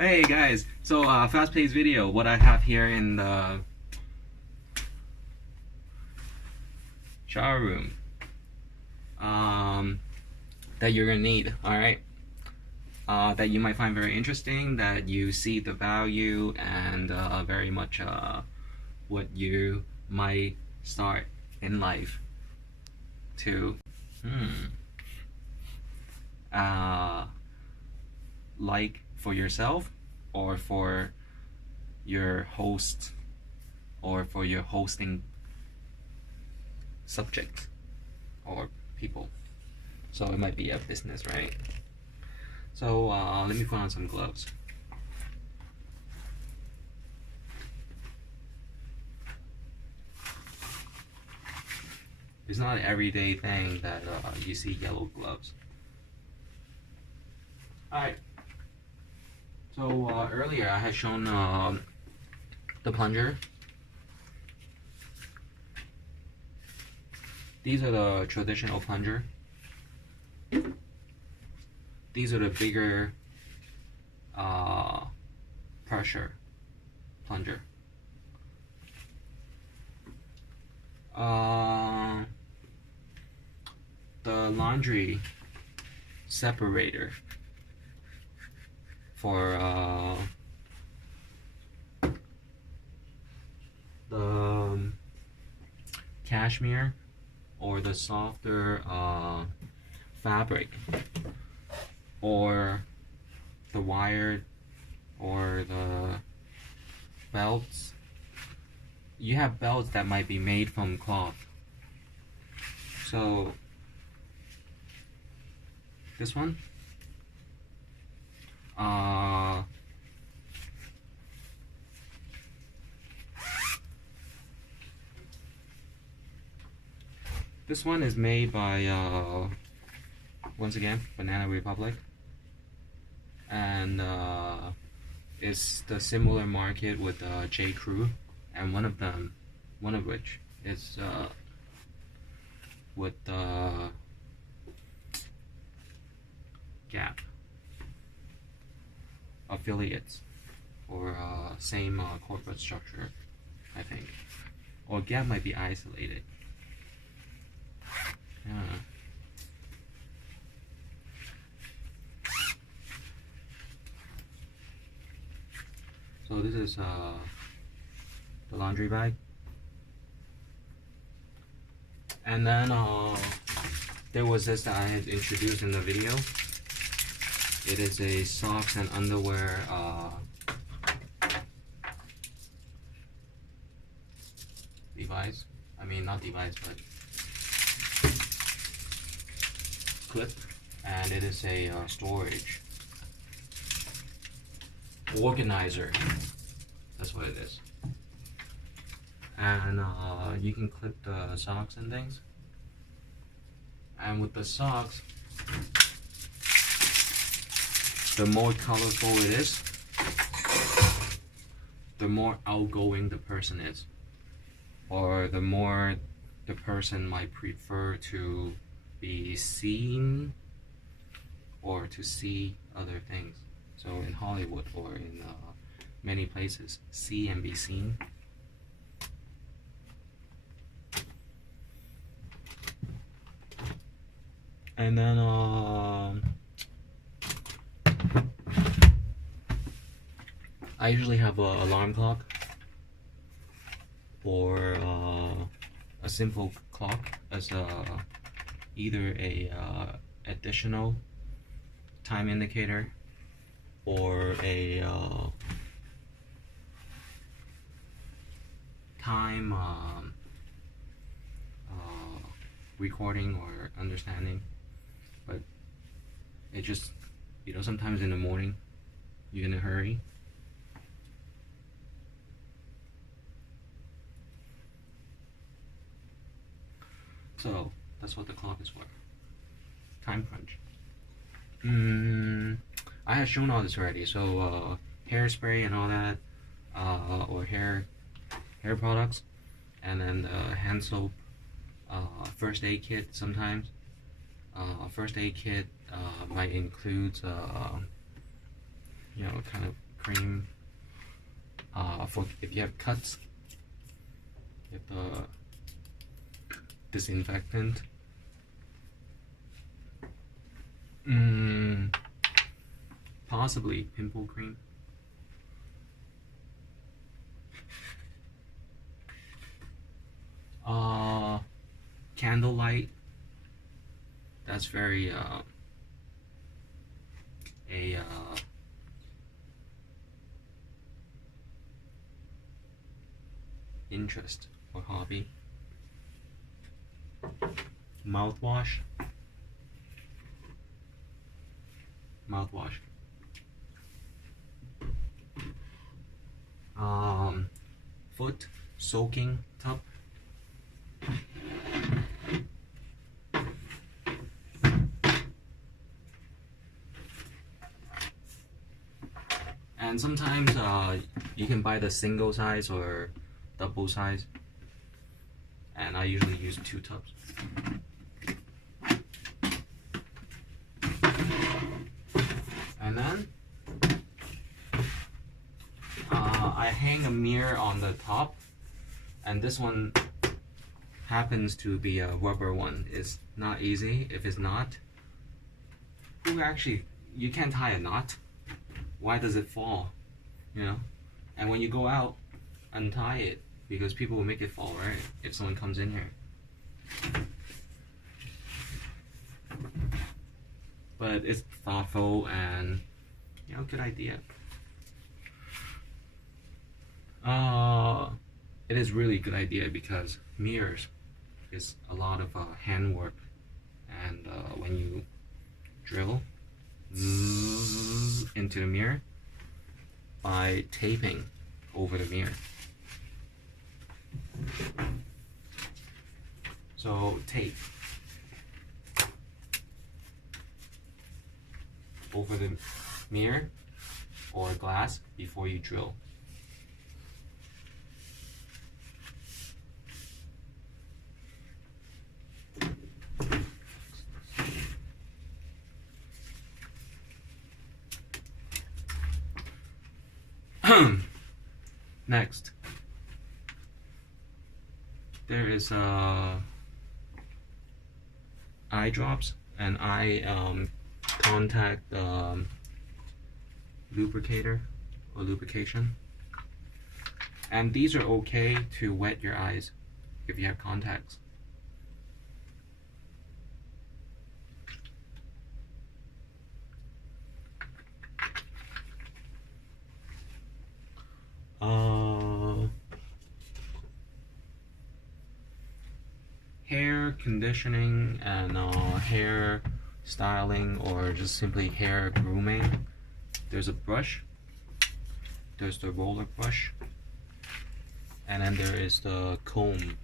Hey guys, so fast-paced video. What I have here in the shower room that you're gonna need. All right, that you might find very interesting. That you see the value and very much what you might start in life to uh, like for yourself or for your host or for your hosting subject or people. So it might be a business, right? So let me put on some gloves. It's not an everyday thing that you see yellow gloves. Alright. So earlier I had shown the plunger. These are the traditional plunger. These are the bigger pressure plunger. The laundry separator for the cashmere or the softer fabric or the wired or the belts. You have belts that might be made from cloth. So this one this one is made by once again Banana Republic, and it's the similar market with J. Crew, and one of which is with Gap affiliates or same corporate structure, I think, or Gap might be isolated. Yeah. So this is the laundry bag, and then there was this that I had introduced in the video. It is a socks and underwear device. I mean, not device, but clip, and it is a storage organizer. That's what it is. And you can clip the socks and things. And with the socks, the more colorful it is, the more outgoing the person is, or the more the person might prefer to be seen or to see other things. So in Hollywood or in many places, see and be seen. And then I usually have an alarm clock or a simple clock as either a additional time indicator or a time recording or understanding. But it just, sometimes in the morning you're in a hurry. So that's what the clock is for. Time crunch. I have shown all this already. So hairspray and all that, or hair products, and then the hand soap, first aid kit sometimes. First aid kit might include kind of cream. For if you have cuts, you have the disinfectant. Possibly pimple cream. Candlelight. That's very interest or hobby. Mouthwash. Foot soaking tub. And sometimes you can buy the single size or double size, and I usually use 2 tubs. And then I hang a mirror on the top, and this one happens to be a rubber one. It's not easy. If it's not, you can't tie a knot. Why does it fall? You know? And when you go out, untie it, because people will make it fall, right? If someone comes in here. But it's thoughtful and, you know, good idea. It is really good idea because mirrors is a lot of handwork, and when you drill into the mirror by taping over the mirror. So tape over the mirror or glass before you drill. Next, there is eye drops and eye contact lubricator or lubrication, and these are okay to wet your eyes if you have contacts. Hair conditioning and hair styling, or just simply hair grooming. There's a brush, there's the roller brush, and then there is the comb.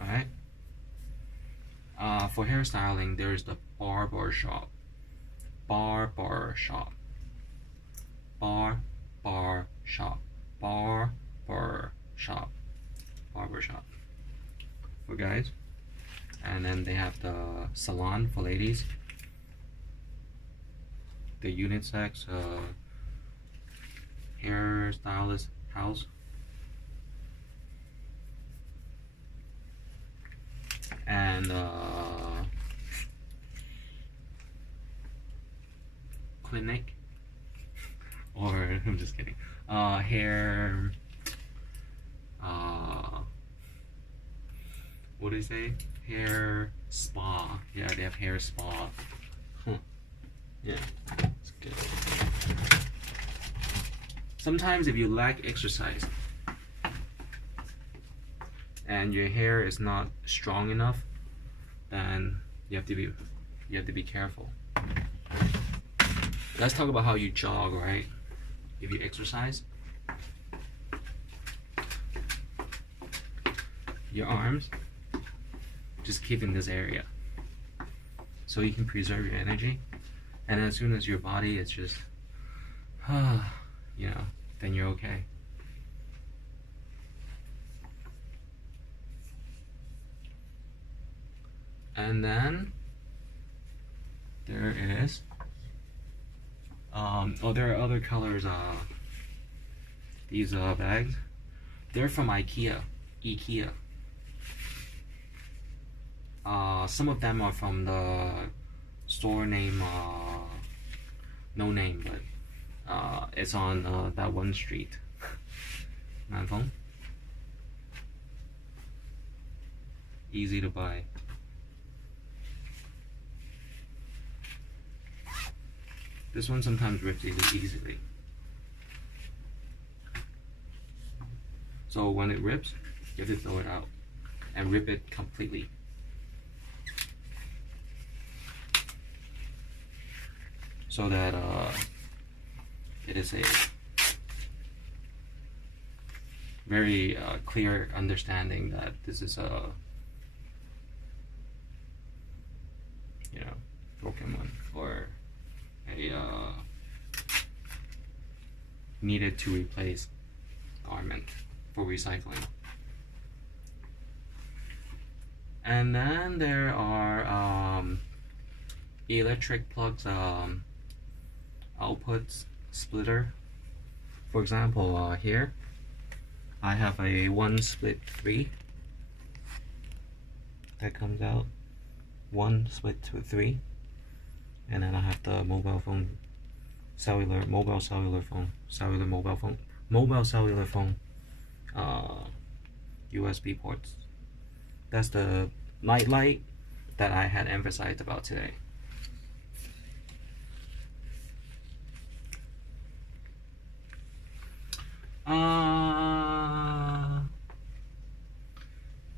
Alright. For hair styling, there's the barber shop. Barber shop. For guys. And then they have the salon for ladies, the unisex hair stylist house, and clinic, or I'm just kidding, hair, what do you say? Hair spa. Yeah, they have hair spa. Yeah, it's good. Sometimes if you lack exercise and your hair is not strong enough, then you have to be careful. Let's talk about how you jog, right? If you exercise, your arms just keep in this area so you can preserve your energy, and as soon as your body is just you know, then you're okay. And then there is Oh, there are other colors. These bags, they're from IKEA. Some of them are from the store name, no name, but it's on that one street. Manfong. Easy to buy. This one sometimes rips easily. So when it rips, you have to throw it out and rip it completely. So that it is a very clear understanding that this is a, you know, broken one or a needed to replace garment for recycling. And then there are electric plugs, outputs splitter. For example, here I have a 1 split 3 that comes out, 1 split to 3, and then I have the mobile cellular phone USB ports. That's the night light that I had emphasized about today.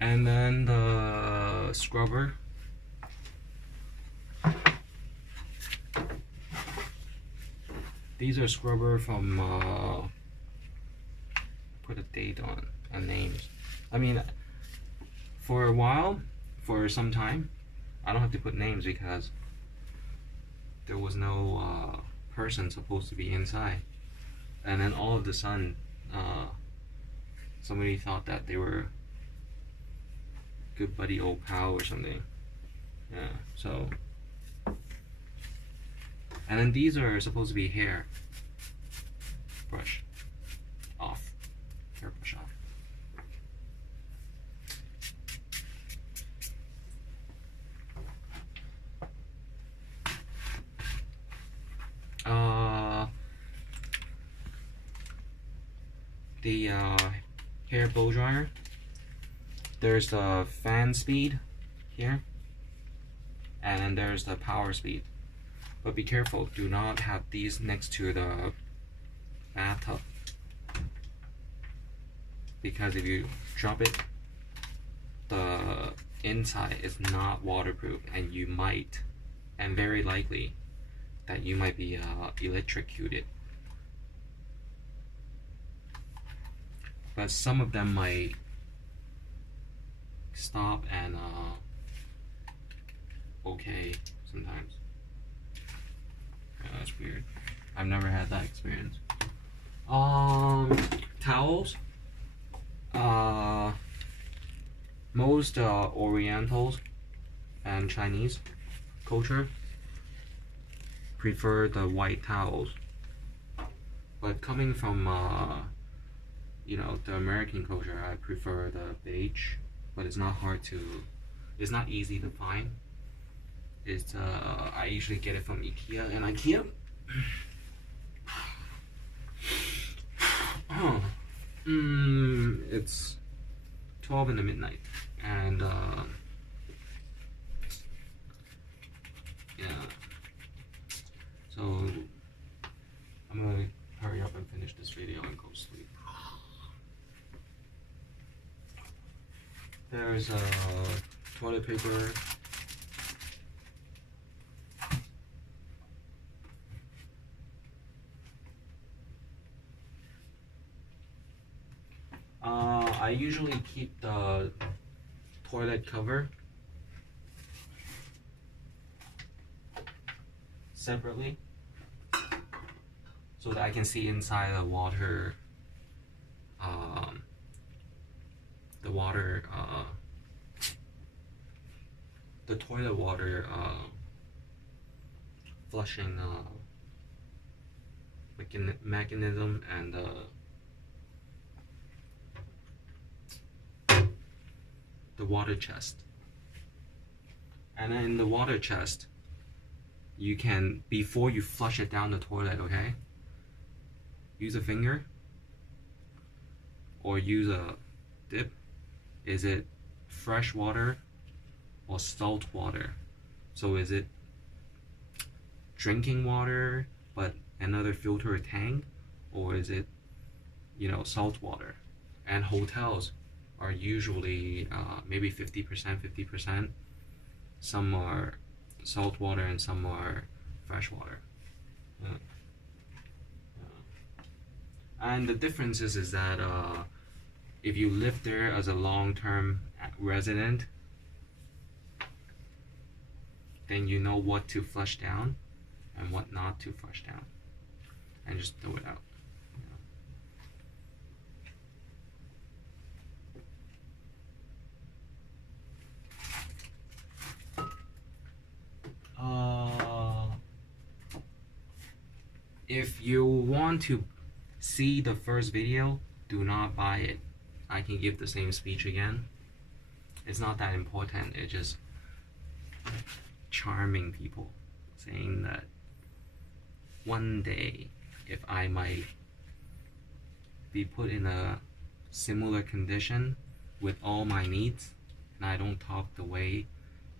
And then the scrubber. These are scrubber from put a date on and names. I mean, for a while, for some time, I don't have to put names because there was no person supposed to be inside. And then all of a sudden, somebody thought that they were good buddy old pal or something. Yeah, so. And then these are supposed to be hair brush off. Hair brush off. The hair blow dryer. There's the fan speed here, and then there's the power speed. But be careful, do not have these next to the bathtub, because if you drop it, the inside is not waterproof, and you might, and very likely, that you might be electrocuted. But some of them might stop and okay sometimes. Yeah, that's weird. I've never had that experience. Towels. Most Orientals and Chinese culture prefer the white towels, but coming from you know, the American culture, I prefer the beige. But it's not it's not easy to find. It's I usually get it from IKEA, and IKEA it's 12 in the midnight, and yeah, so I'm gonna hurry up and finish this video and go sleep. There's toilet paper. I usually keep the toilet cover separately so that I can see inside the water. The toilet water flushing mechanism and the water chest. And then in the water chest, you can, before you flush it down the toilet, okay, use a finger or use a dip. Is it fresh water or salt water? So is it drinking water but another filter tank, or is it, you know, salt water? And hotels are usually maybe 50%, 50%. Some are salt water and some are fresh water. And the difference is that if you live there as a long-term resident, then you know what to flush down and what not to flush down, and just throw it out. If you want to see the first video, do not buy it. I can give the same speech again. It's not that important. It's just charming people, saying that one day, if I might be put in a similar condition with all my needs, and I don't talk the way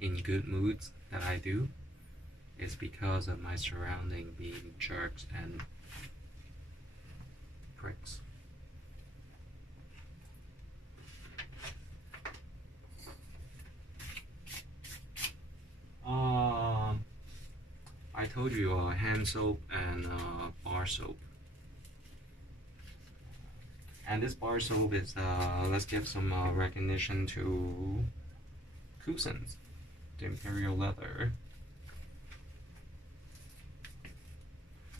in good moods that I do, is because of my surrounding being jerks and pricks. I told you hand soap and bar soap. And this bar soap is, let's give some recognition to Cousins, the Imperial Leather.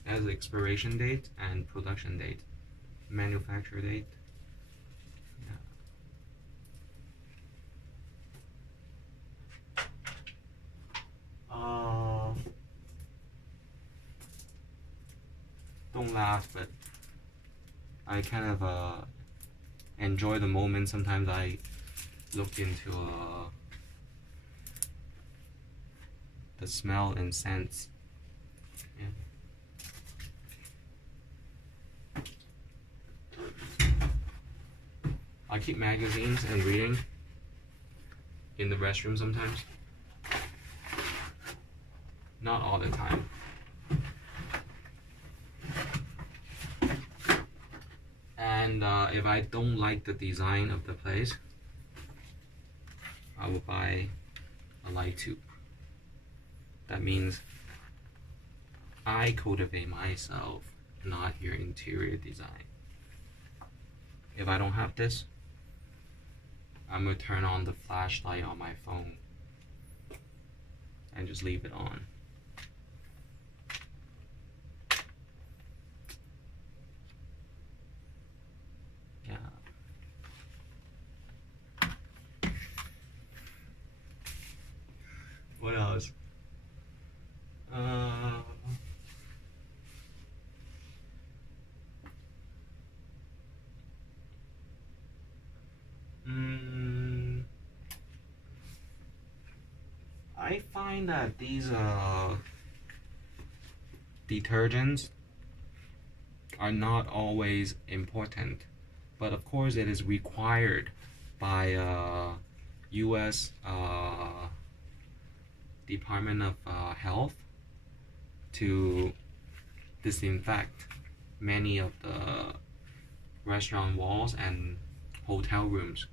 It has expiration date and production date, manufacture date. Don't laugh, but I kind of enjoy the moment. Sometimes I look into the smell and scents. I keep magazines and reading in the restroom sometimes. Not all the time. And if I don't like the design of the place, I will buy a light tube. That means I cultivate myself, not your interior design. If I don't have this, I'm gonna turn on the flashlight on my phone and just leave it on. Yeah. What else? I find that these detergents are not always important, but of course it is required by US Department of Health to disinfect many of the restaurant walls and hotel rooms.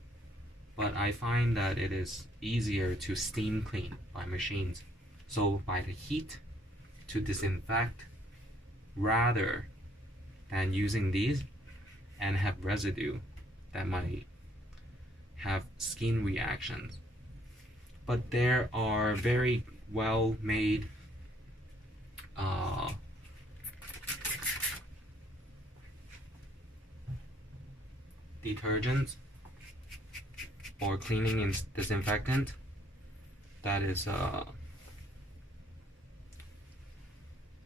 But I find that it is easier to steam clean by machines, so by the heat to disinfect, rather than using these and have residue that might have skin reactions. But there are very well made detergents or cleaning and disinfectant that is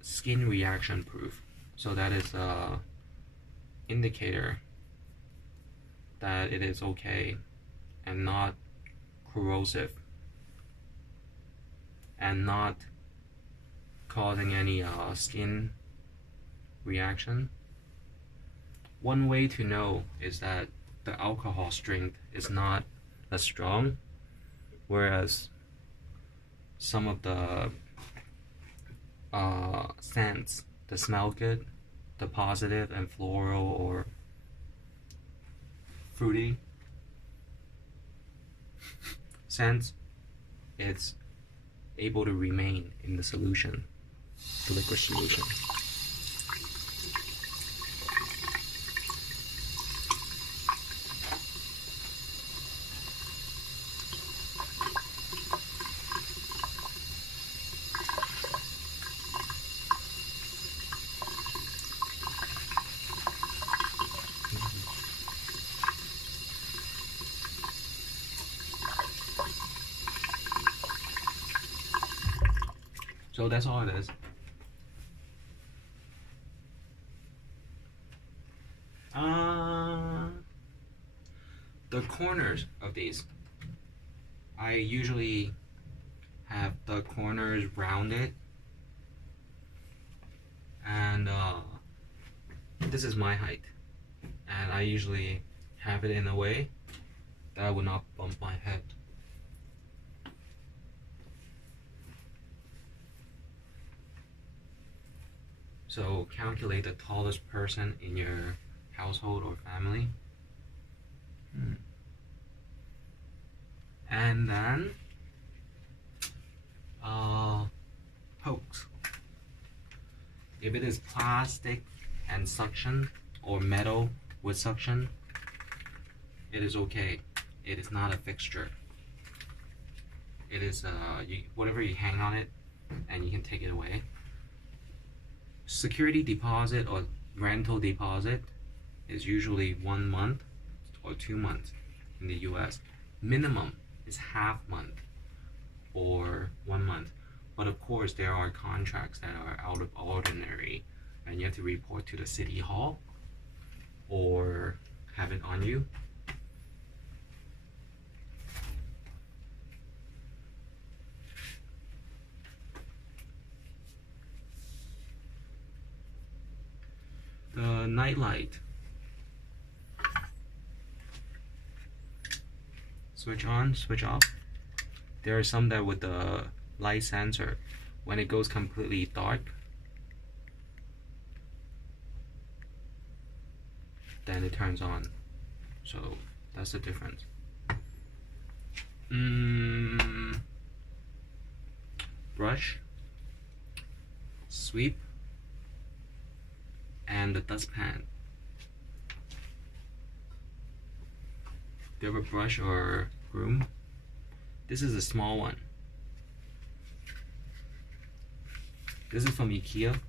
skin reaction proof. So that is a indicator that it is okay and not corrosive and not causing any skin reaction. One way to know is that the alcohol strength is not as strong, whereas some of the scents, the smell good, the positive and floral or fruity scents, it's able to remain in the solution, the liquid solution. So that's all it is. The corners of these, I usually have the corners rounded, and this is my height, and I usually have it in a way that I would not bump my head. So calculate the tallest person in your household or family. And then hooks. If it is plastic and suction or metal with suction, it is okay. It is not a fixture. It is whatever you hang on it and you can take it away. Security deposit or rental deposit is usually 1 month or 2 months in the US. Minimum is half month or 1 month. But of course there are contracts that are out of ordinary and you have to report to the city hall or have it on you. The night light. Switch on, switch off. There are some that with the light sensor, when it goes completely dark, then it turns on. So that's the difference. Brush, sweep, and the dustpan. Do you have a brush or broom? This is a small one. This is from IKEA.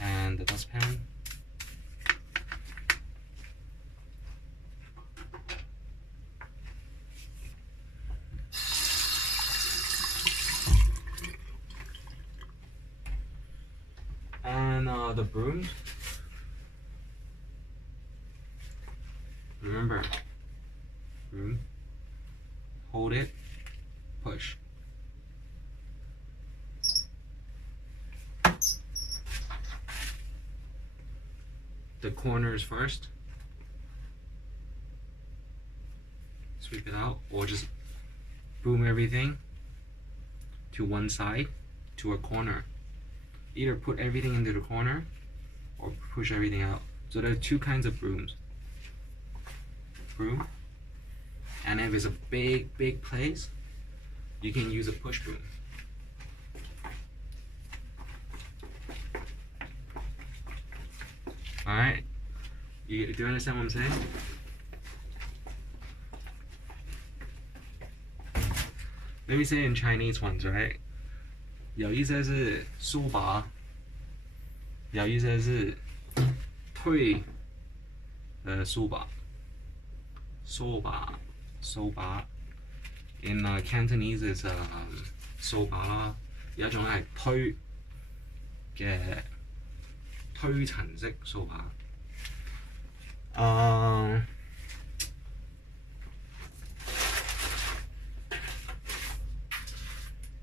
And the dustpan. And the broom. Remember, broom. Hold it, push. The corners first. Sweep it out, or just boom everything to one side, to a corner. Either put everything into the corner or push everything out. So there are two kinds of brooms. Broom, and if it's a big place, you can use a push broom. Alright, do you understand what I'm saying? Let me say it in Chinese ones, right? 有一些是梳把，有一些是推梳把，梳把，梳把， in Cantonese is 掃把啦，有一種係推陳式掃把。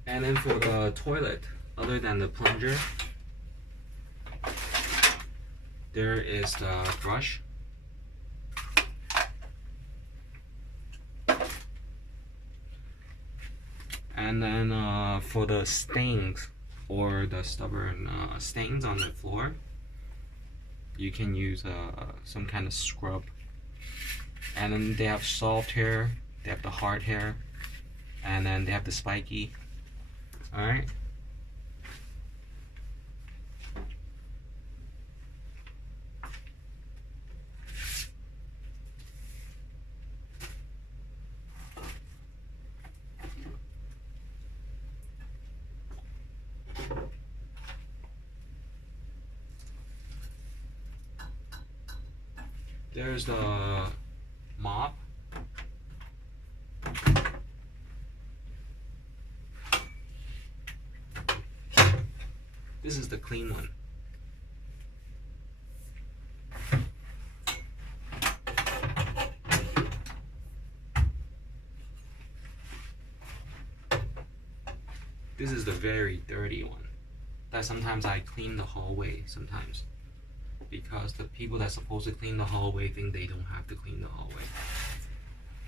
And then for the toilet, other than the plunger, there is the brush. And then for the stains or the stubborn stains on the floor, you can use some kind of scrub. And then they have soft hair, they have the hard hair, and then they have the spiky. Alright? There's the mop. This is the clean one. This is the very dirty one. That sometimes I clean the hallway sometimes. Because the people that's supposed to clean the hallway think they don't have to clean the hallway.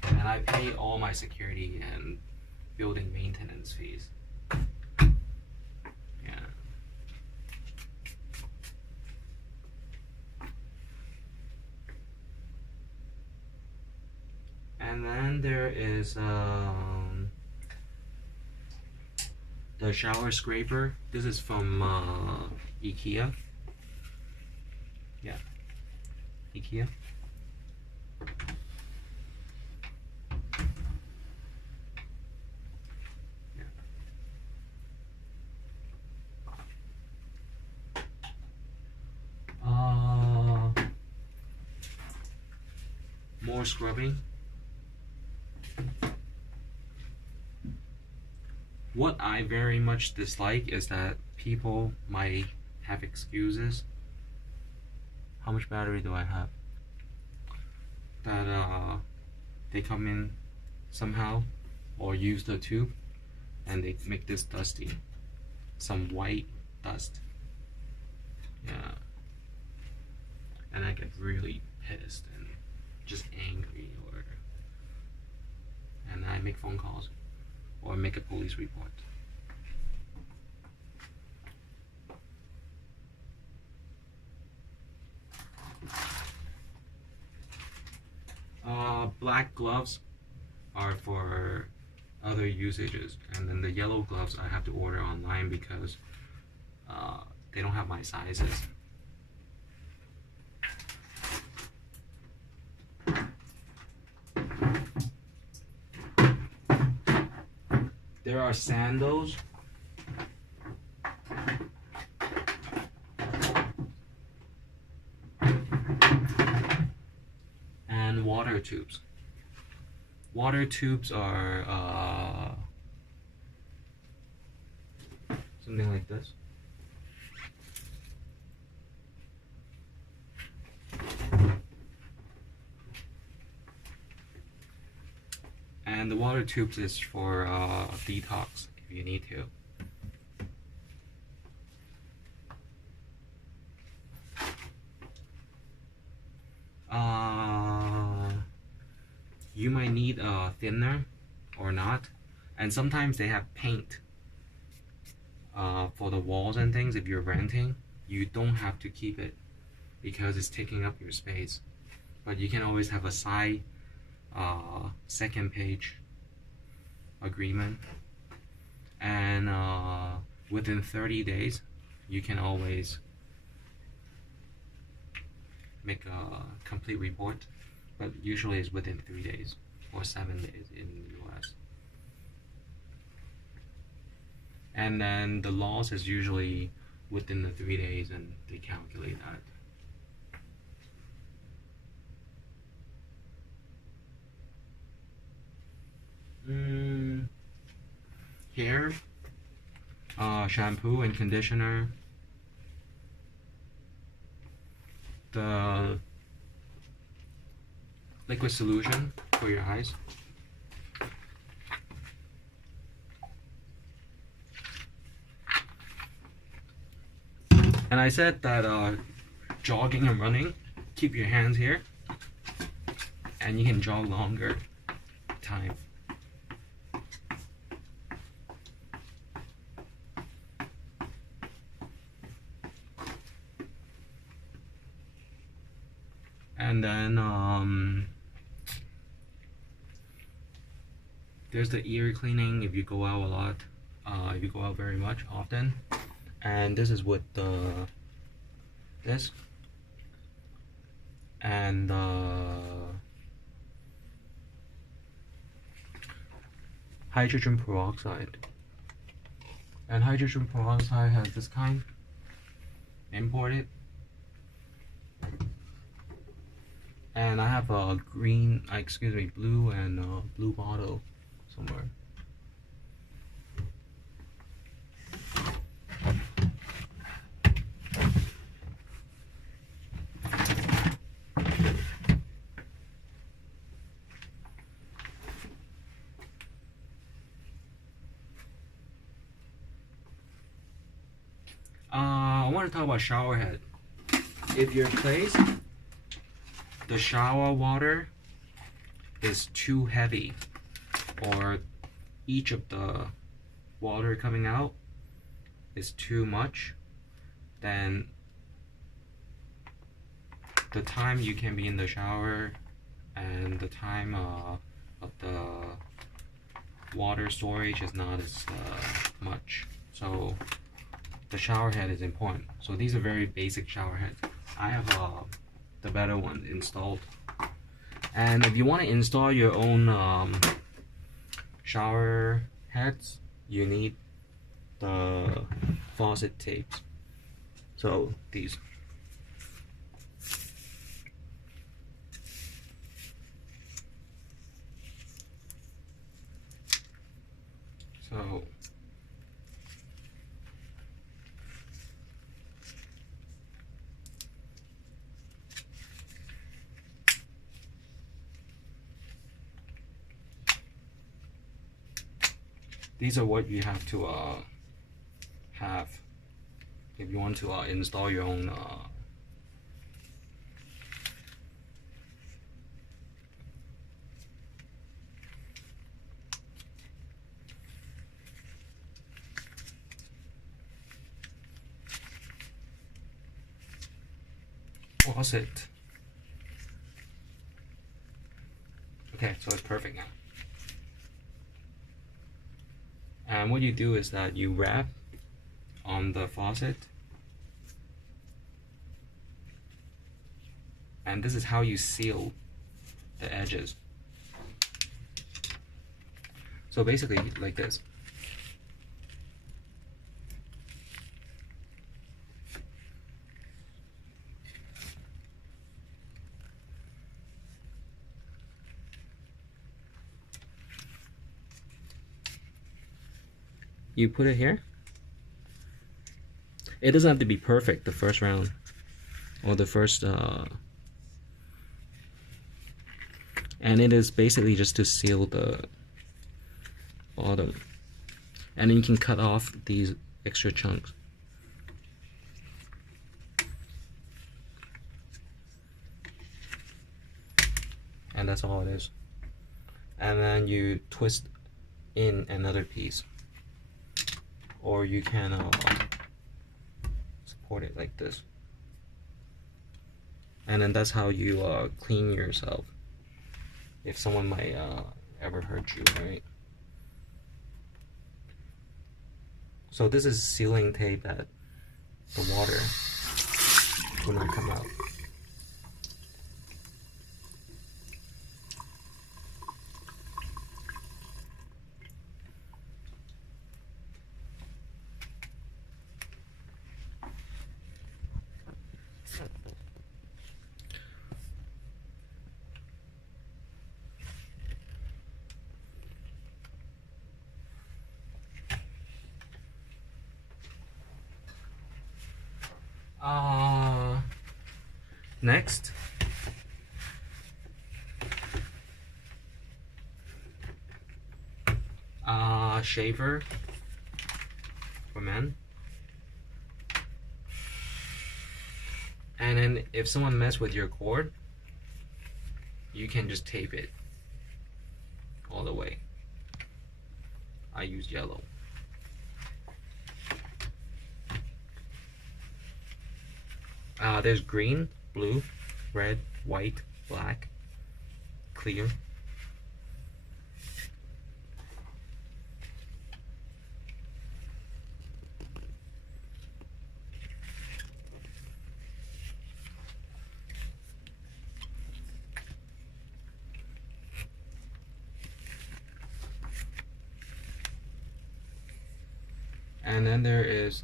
And I pay all my security and building maintenance fees. Yeah. And then there is the shower scraper. This is from IKEA. Yeah, IKEA. Yeah. More scrubbing. What I very much dislike is that people might have excuses. How much battery do I have? That they come in somehow or use the tube and they make this dusty, some white dust. Yeah, and I get really pissed and just angry, and I make phone calls or make a police report. Black gloves are for other usages, and then the yellow gloves I have to order online because they don't have my sizes. There are sandals. And water tubes. Water tubes are something like this. And the water tubes is for detox if you need to. You might need a thinner or not, and sometimes they have paint for the walls and things. If you're renting, you don't have to keep it because it's taking up your space, but you can always have a side second page agreement, and within 30 days you can always make a complete report, but usually it's within 3 days or 7 days in the US. And then the loss is usually within the 3 days, and they calculate that. hair, shampoo and conditioner, the liquid solution for your eyes, and I said that jogging and running, keep your hands here and you can jog longer time. And then there's the ear cleaning if you go out a lot, if you go out very much often. And this is with this and hydrogen peroxide. And hydrogen peroxide has this kind, imported. And I have a green, blue and blue bottle somewhere. I want to talk about shower head. If your place, the shower water is too heavy, or each of the water coming out is too much, then the time you can be in the shower and the time of the water storage is not as much. So the shower head is important. So these are very basic shower heads. I have the better one installed. And if you want to install your own shower heads, you need the faucet tapes. So these. So these are what you have to have if you want to install your own faucet. Okay, so it's perfect now. And what you do is that you wrap on the faucet, and this is how you seal the edges. So basically like this. You put it here. It doesn't have to be perfect the first round or the first and it is basically just to seal the bottom, and then you can cut off these extra chunks. And that's all it is. And then you twist in another piece, or you can support it like this, and then that's how you clean yourself if someone might ever hurt you, right? So this is sealing tape that the water will not come out. Next, shaver for men. And then if someone mess with your cord, you can just tape it all the way. I use yellow. There's green, blue, red, white, black, clear. And then there is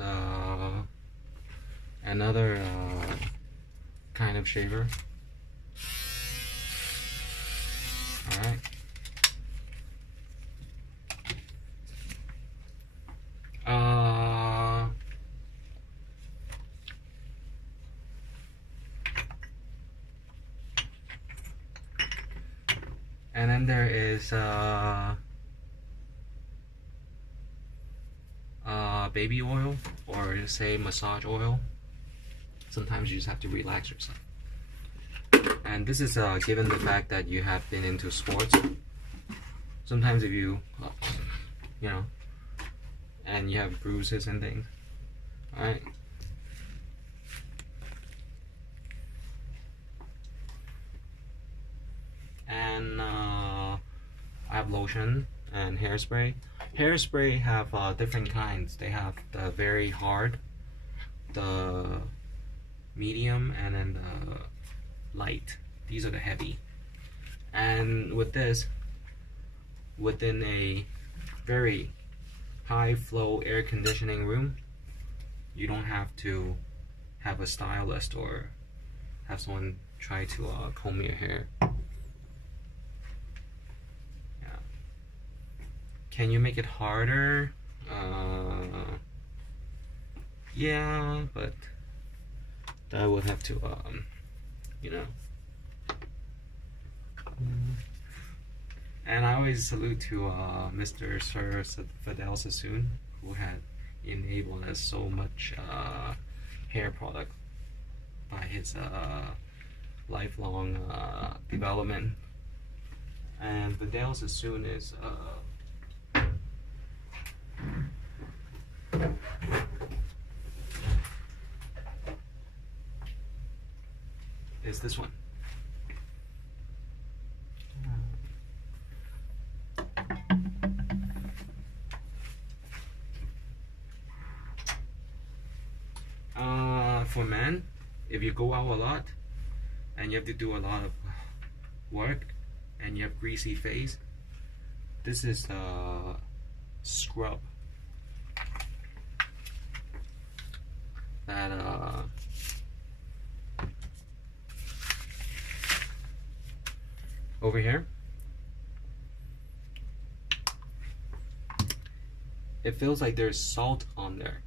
another kind of shaver. Alright. And then there is baby oil, or say massage oil. Sometimes you just have to relax yourself. And this is given the fact that you have been into sports. Sometimes if you, you know, and you have bruises and things. Alright. And I have lotion and hairspray. Hairspray have different kinds. They have the very hard, the medium, and then the light. These are the heavy. And with this, within a very high flow air conditioning room, you don't have to have a stylist or have someone try to comb your hair. Can you make it harder? Yeah, but I would have to, you know. And I always salute to Mr. Sir Fidel Sassoon, who had enabled us so much hair product by his lifelong development. And Fidel Sassoon is this one. For men, if you go out a lot and you have to do a lot of work and you have greasy face, this is scrub that over here, it feels like there's salt on there.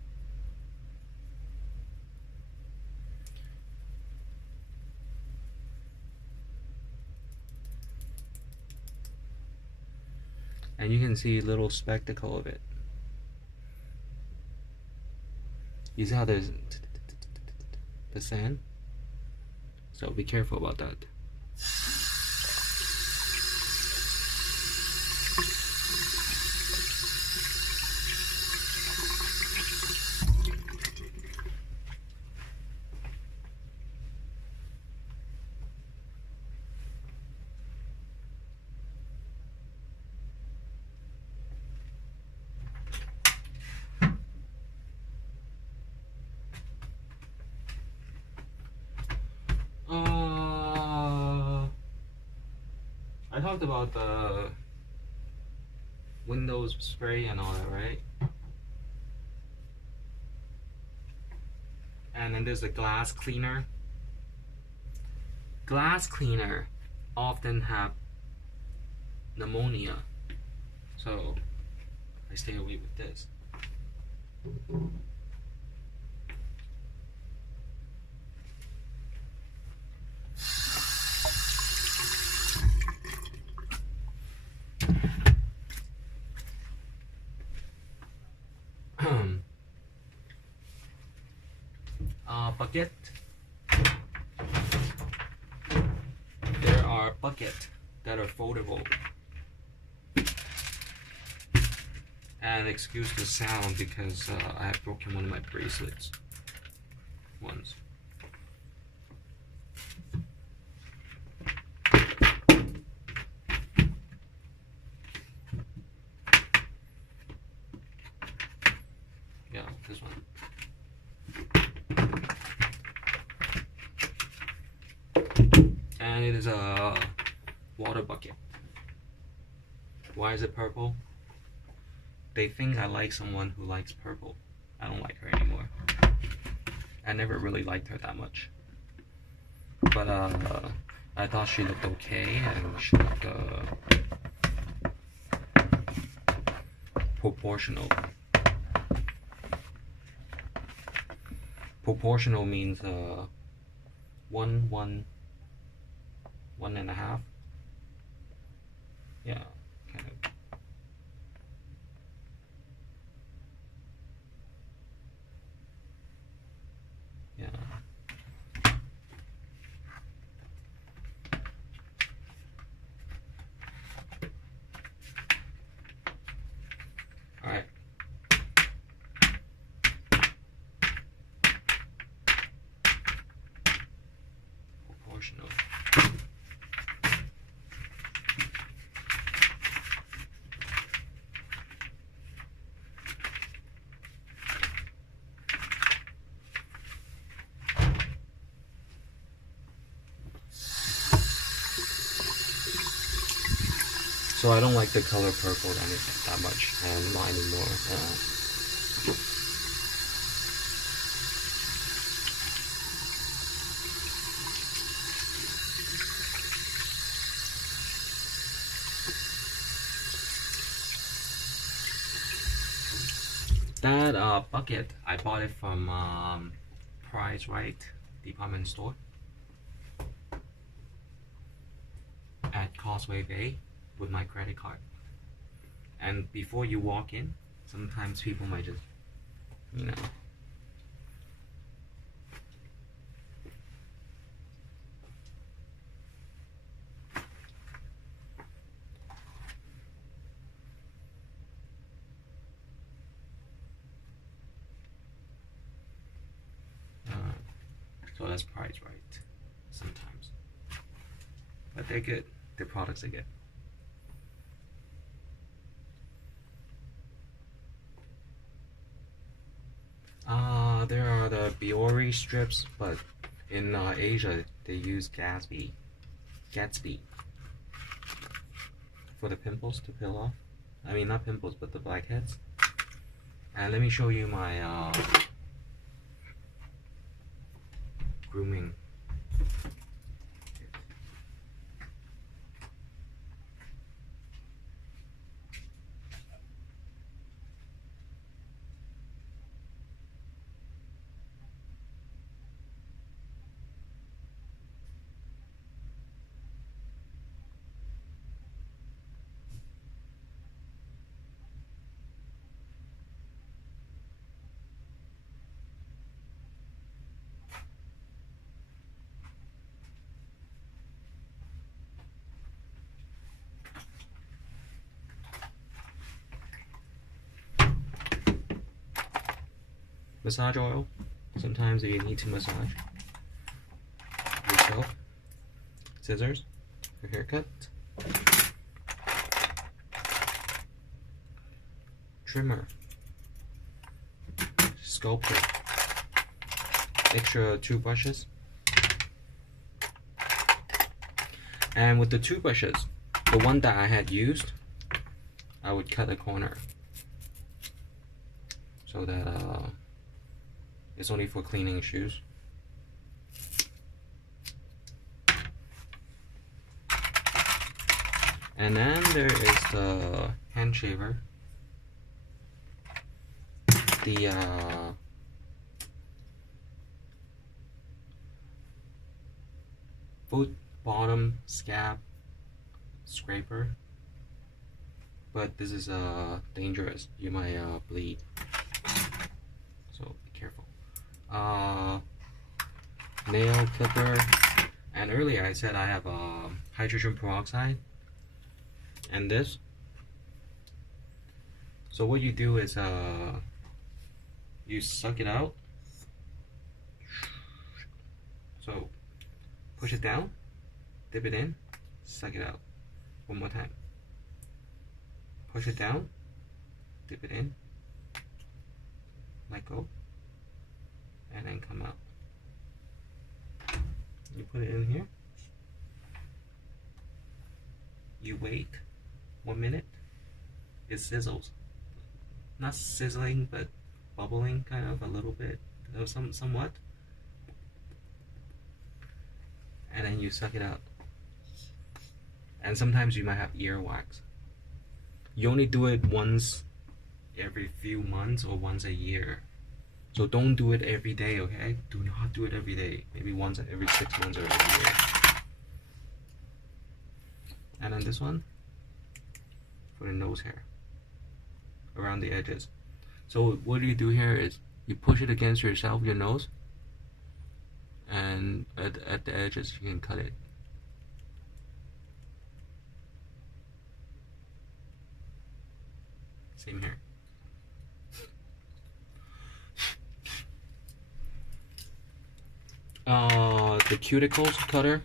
And you can see a little spectacle of it. You see how there's the sand? So be careful about that. I talked about the Windows spray and all that, right? And then there's the glass cleaner. Glass cleaner often have pneumonia, so I stay away with this. bucket. There are buckets that are foldable. And excuse the sound because I have broken one of my bracelets once. Yeah, this one. And it is a water bucket. Why is it purple? They think I like someone who likes purple. I don't like her anymore. I never really liked her that much. But I thought she looked okay and she looked proportional. Proportional means 1 1.5. Yeah, kind of. Yeah. All right. Proportional. So I don't like the color purple that much, and not anymore. That bucket, I bought it from Price Right department store at Causeway Bay with my credit card. And before you walk in, sometimes people might just, you know, so that's Price Right sometimes. But they're good. Their products are good. There are the Biore strips, but in Asia they use Gatsby for the pimples to peel off. I mean, not pimples, but the blackheads. And let me show you my grooming. Massage oil. Sometimes you need to massage yourself. Scissors for haircut. Trimmer. Sculptor. Extra 2 brushes. And with the 2 brushes, the one that I had used, I would cut a corner so that it's only for cleaning shoes. And then there is the hand shaver, the foot bottom scab scraper, but this is dangerous. You might bleed, so be careful. nail clipper. And earlier I said I have hydrogen peroxide and this. So what you do is you suck it out. So push it down, dip it in, suck it out. One more time. Push it down, dip it in, let go, and then come out. You put it in here. You wait 1 minute. It sizzles. Not sizzling, but bubbling kind of a little bit, or somewhat. And then you suck it out. And sometimes you might have earwax. You only do it once every few months or once a year. So don't do it every day, okay? Do not do it every day. Maybe once every 6 months or every year. And then this one for the nose hair around the edges. So what you do here is you push it against yourself, your nose, and at the edges you can cut it. Same here. The cuticles cutter.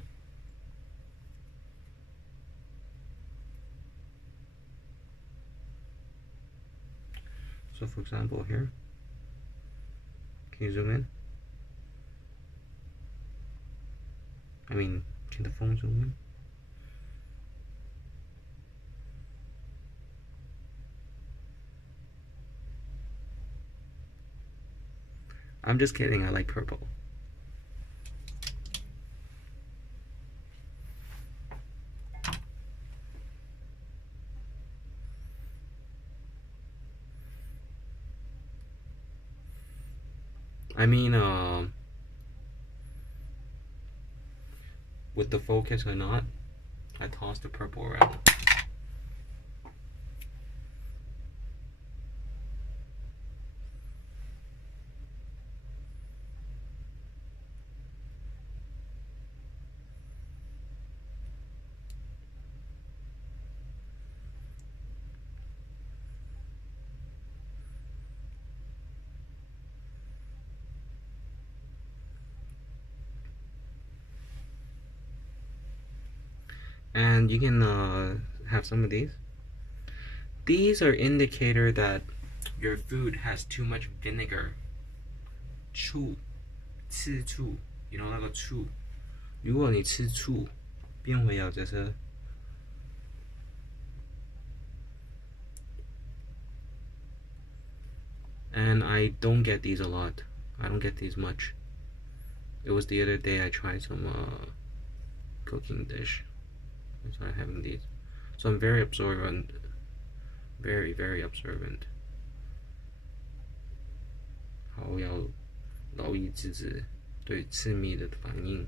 So for example here, can you zoom in? I mean, can the phone zoom in? I'm just kidding, I like purple. I mean, with the focus or not, I toss the purple around. And you can have some of these. These are indicator that your food has too much vinegar. 醋，吃醋 you know 那个醋。如果你吃醋，邊會有這些。And I don't get these a lot. I don't get these much. It was the other day I tried some cooking dish. I started having these. So I'm very observant. Very, very observant. 好，要留意自己对刺激的反应。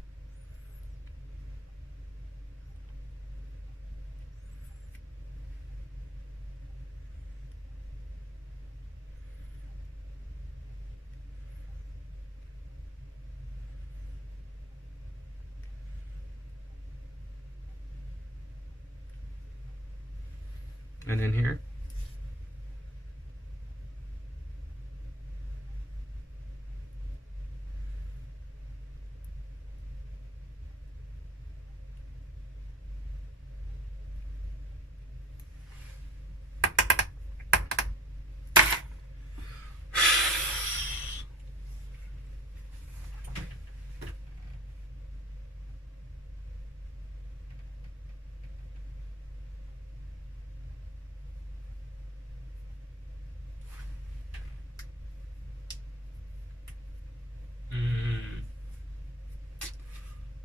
And then here,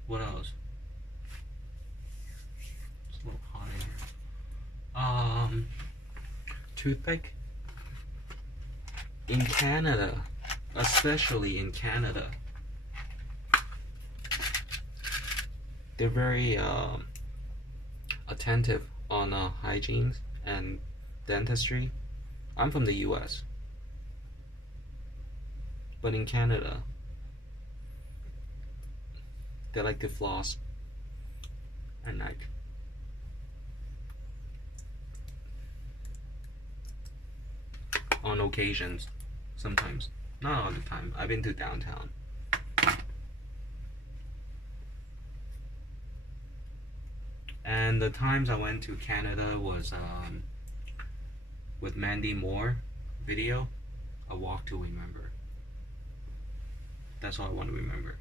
what else? It's a little hot in here. Toothpick. In Canada, especially in Canada, they're very attentive on hygiene and dentistry. I'm from the US, but in Canada, They like to floss at night. On occasions, sometimes. Not all the time. I've been to downtown. And the times I went to Canada was with Mandy Moore video, A Walk to Remember. That's all I want to remember.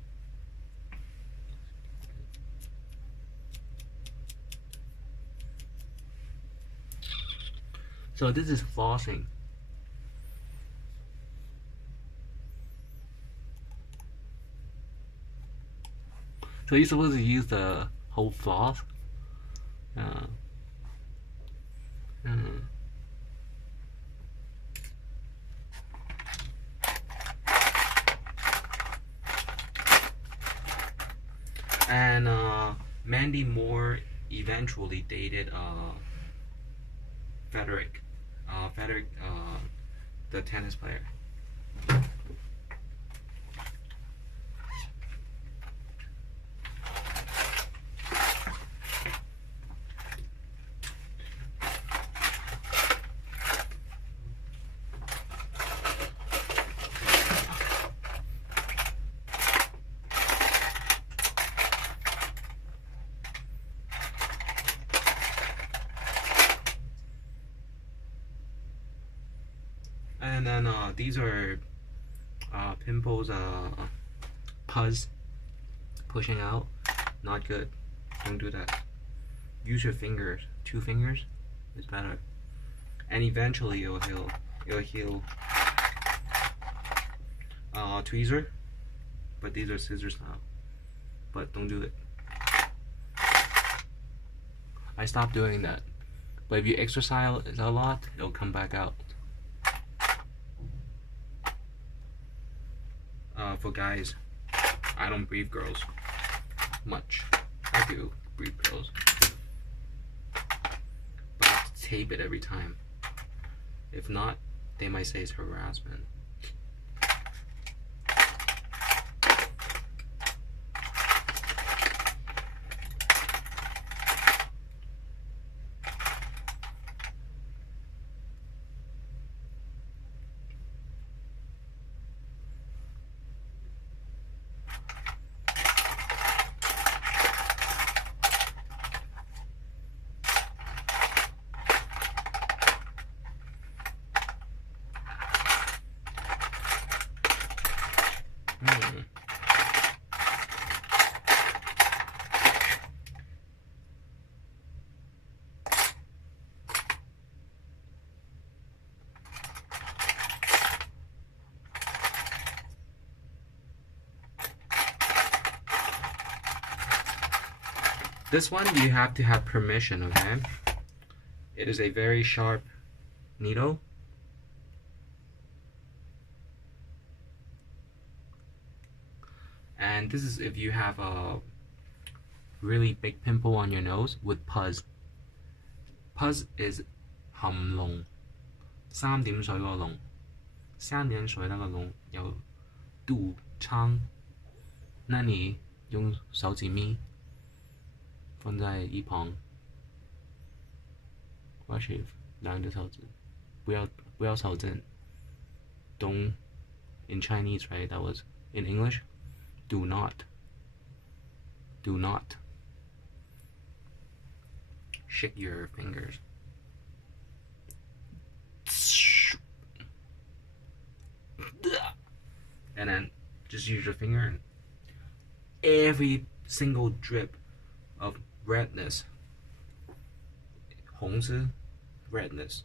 So this is flossing. So you're supposed to use the whole floss? And Mandy Moore eventually dated Federer, the tennis player. And then these are pimples, pus pushing out. Not good. Don't do that. Use your fingers. 2 fingers is better. And eventually it'll heal. It'll heal. Tweezer, but these are scissors now. But don't do it. I stopped doing that. But if you exercise a lot, it'll come back out. For guys, I don't brief girls much. I do brief girls, but I have to tape it every time. If not, they might say it's harassment. This one you have to have permission, okay? It is a very sharp needle. And this is if you have a really big pimple on your nose with pus. Pus is 含膿，3點水個膿，3點水那個膿有堵瘡，那你用手指咪放在一旁，或是2隻手指，不要手震。Don't in Chinese, right? That was in English. Do not shake your fingers. And then just use your finger and every single drip of redness, 红色 redness,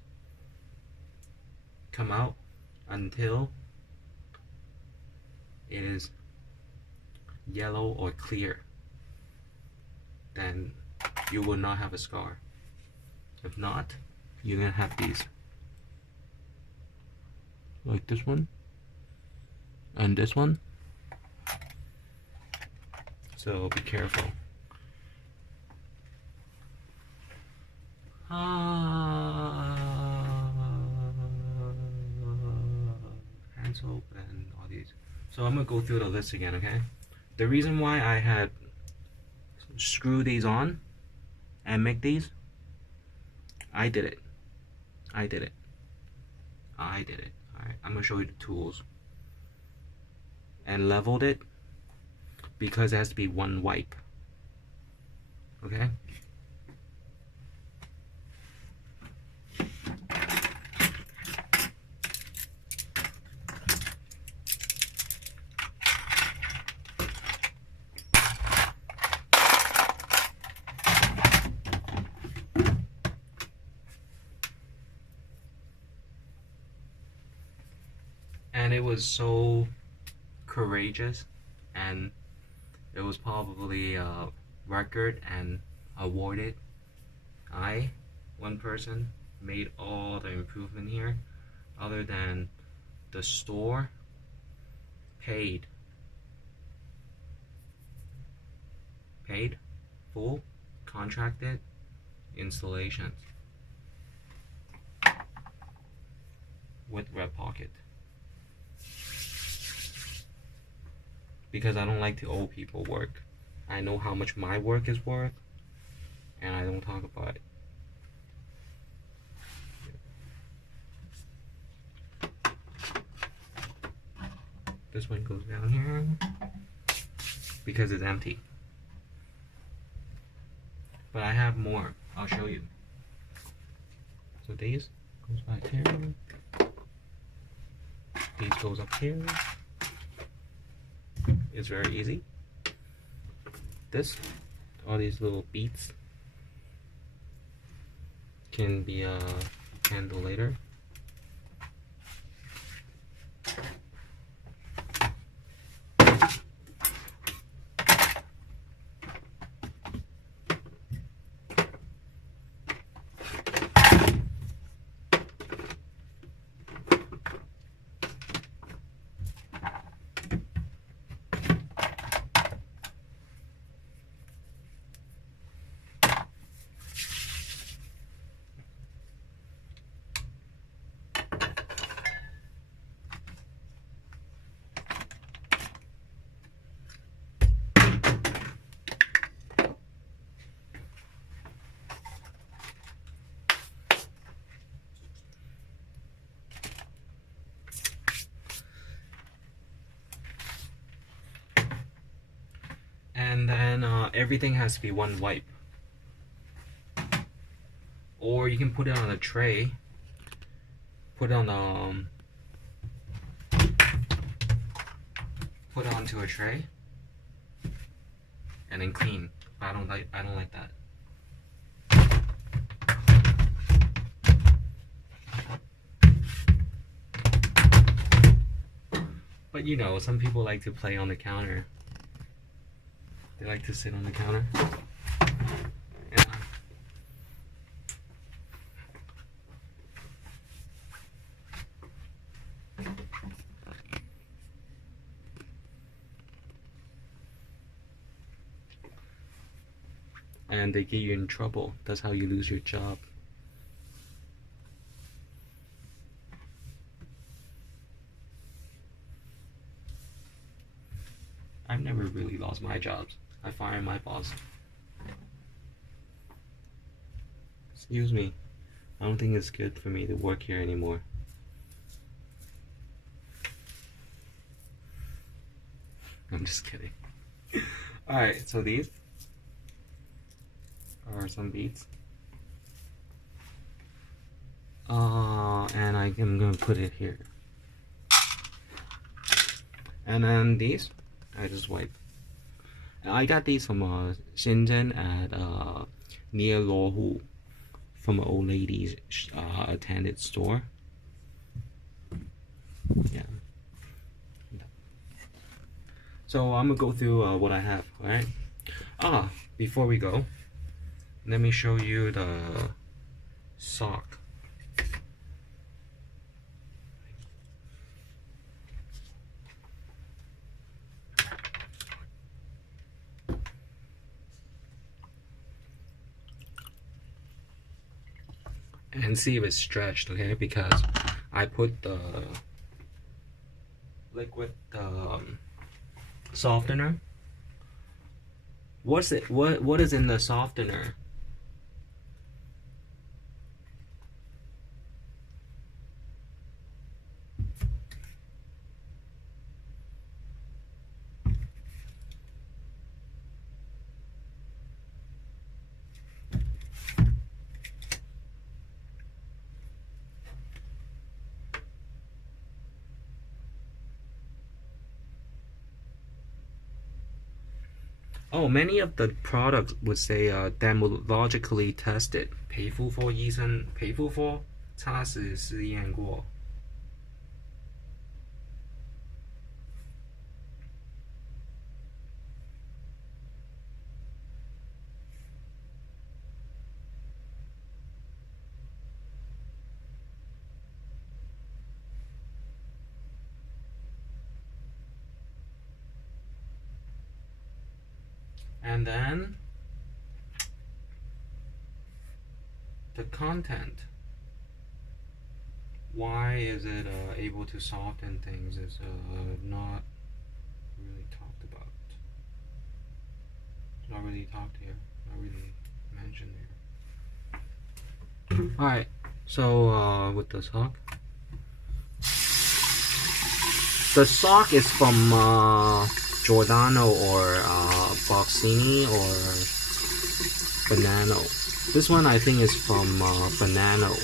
come out until it is yellow or clear. Then you will not have a scar. If not, you're gonna have these, like this one and this one. So be careful. Hand soap and all these. So I'm gonna go through the list again, okay? The reason why I had screw these on and make these, I did it. Alright, I'm gonna show you the tools. And leveled it because it has to be one wipe. Okay? And it was so courageous, and it was probably a record and awarded. One person, made all the improvement here, other than the store paid full contracted installations with Red Pocket. Because I don't like to owe people work. I know how much my work is worth, and I don't talk about it. This one goes down here because it's empty. But I have more. I'll show you. So these goes back here. These goes up here. It's very easy. All these little beads can be handled later. And then everything has to be one wipe. Or you can put it on a tray. Put it on put it onto a tray and then clean. I don't like that. But you know, some people like to play on the counter. They like to sit on the counter. Yeah. And they get you in trouble. That's how you lose your job. I've never really lost my jobs. I fired my boss. Excuse me. I don't think it's good for me to work here anymore. I'm just kidding. Alright, so these are some beads. And I'm gonna put it here. And then these, I just wipe. I got these from Shenzhen at near Luohu, from an old lady's attended store. Yeah. So I'm gonna go through what I have. All right. Before we go, let me show you the sock. And see if it's stretched, okay? Because I put the liquid softener What's it? What is in the softener? Oh, many of the products would say dermatologically tested， 皮肤科医生，皮肤科擦拭试验过。And then the content. Why is it able to soften things is not really talked about. Not really talked here. Not really mentioned here. Alright, so with the sock. The sock is from Giordano or Boxini or Banano. This one I think is from Banano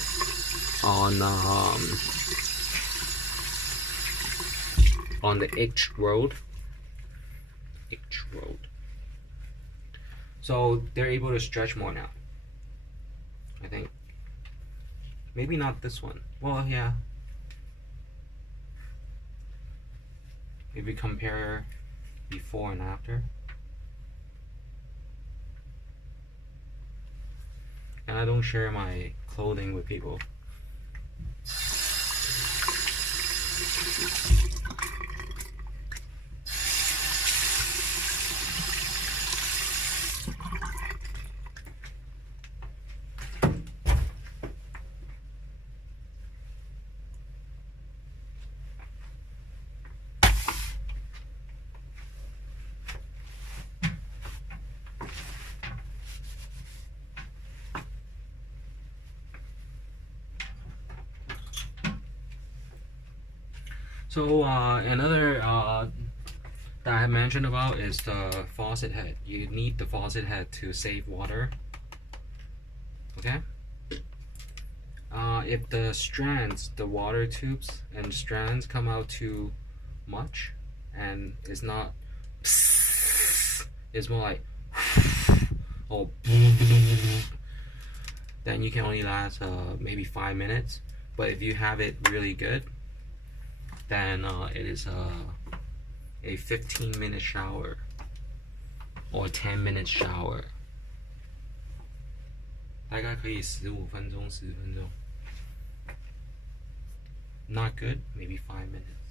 on the H Road. H Road. So they're able to stretch more now, I think. Maybe not this one. Well, yeah. If we compare before and after. And I don't share my clothing with people. So another that I mentioned about is the faucet head. You need the faucet head to save water. Okay? If the strands, the water tubes and strands come out too much and it's not, it's more like, or then you can only last maybe 5 minutes. But if you have it really good, then it is a 15-minute shower or 10-minute shower. 大概可以15分钟、10分钟。Not good, maybe 5 minutes.